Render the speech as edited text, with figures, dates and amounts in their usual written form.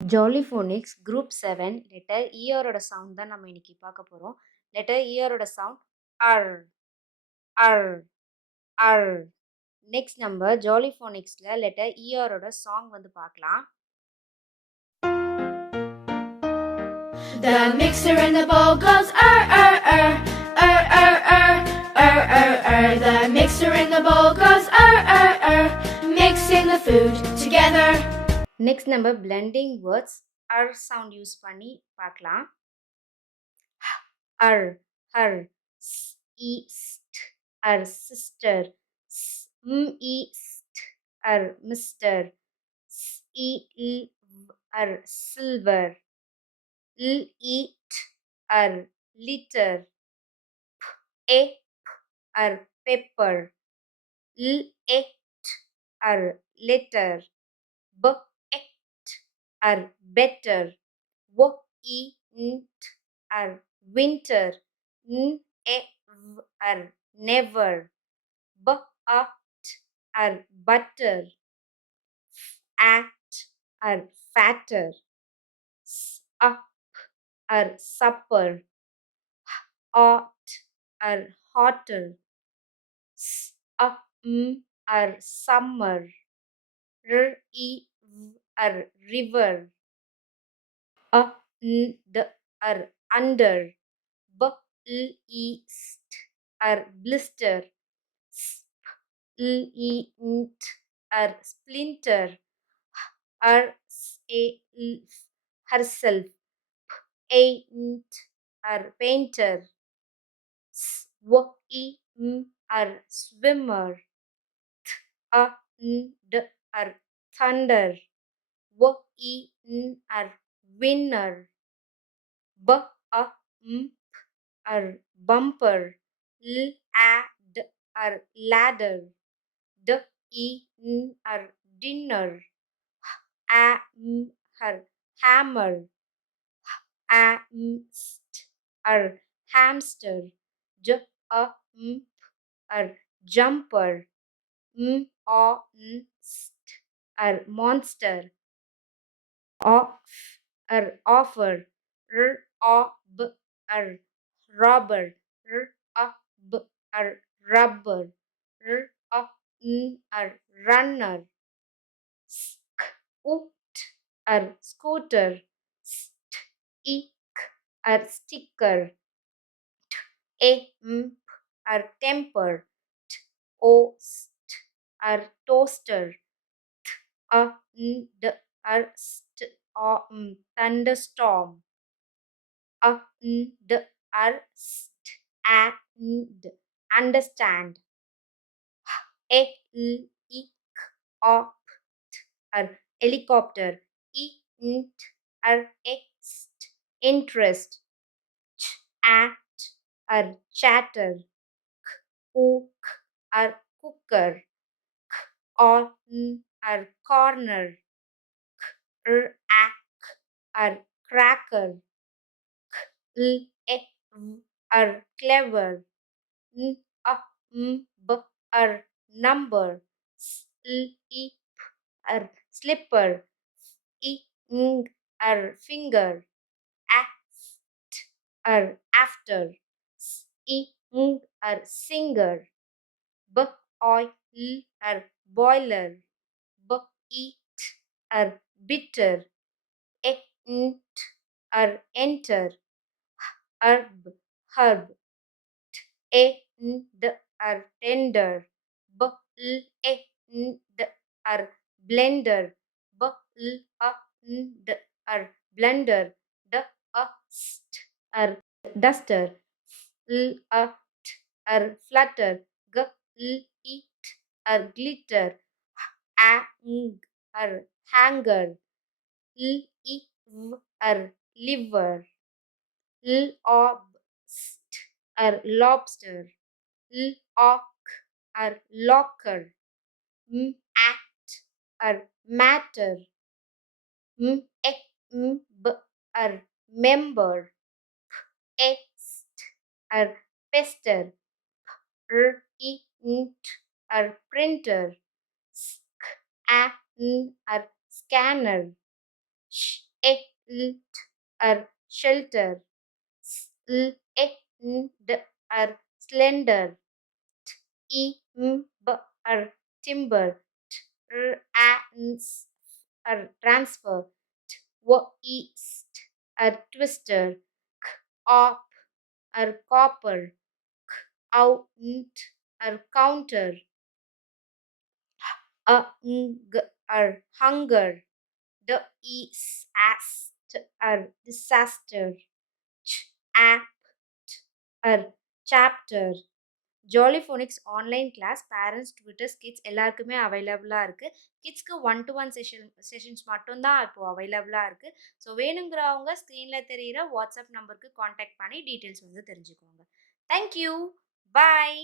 Jolly phonics group 7 letter ஈஆரோட sound தான் நம்ம இன்னைக்கு பார்க்க போகிறோம். லெட்டர் ஈஆரோட சவுண்ட் அர் அர் அர். நெக்ஸ்ட் நம்ம ஜாலி ஃபோனிக்ஸில் லெட்டர் ஈஆரோட சாங் வந்து பார்க்கலாம். The mixer in the bowl goes The mixer in the bowl goes mixing the food together. Next நம்ம பிளெண்டிங் வேர்ட்ஸ் அர் சவுண்ட் யூஸ் பண்ணி பார்க்கலாம். அர் ஹர் ஈஸ்ட் அர் சிஸ்டர் ஈஸ்ட் அர் மிஸ்டர் அர் silver eat or litter, ep or pepper, et or letter, bet or better, eat or winter, nev or never, but or butter, at or fatter, up or supper, hot or hotter, or summer, or river, or under, east or blister, or splinter, or herself, ain't or painter, or swimmer, or thunder, or winner, or bumper, or ladder, or dinner, or hammer, or hamster, or jumper, or monster, or offer, or robber, or rubber, or runner, or scooter, or sticker, or temper, or toaster, or thunderstorm, or understand, or helicopter, or interest, act or chatter, cook or cooker, or corner, or cracker, or clever, or number, or slipper, or finger, or after, or singer, oil or boiler, eat or bitter, or enter, herb, or tender, or blender, or blender, dust or duster, or flutter, eat or glitter, or hanger, or liver, or lobster, or locker, act or matter, or member, or pester, or printer, or scanner, e l t shelter, s l e n d slender, t e m b timber, t r a n s transfer, t w e st twister, k op copper, k au nt counter, ng hunger, d e s disaster, ch apt chapter. Jolly phonics online class parents, twitters, kids எல்லாருக்குமே அவைலபிளா இருக்கு. கிட்ஸ்க்கு 1 to 1 sessions மட்டும் தான் இப்போ அவைலபிளா இருக்கு. So வேணுங்கிறவங்க ஸ்க்ரீன்ல தெரியிற வாட்ஸ்அப் நம்பருக்கு கான்டாக்ட் பண்ணி டீட்டெயில்ஸ் வந்து தெரிஞ்சுக்கோங்க. Thank you. பாய்.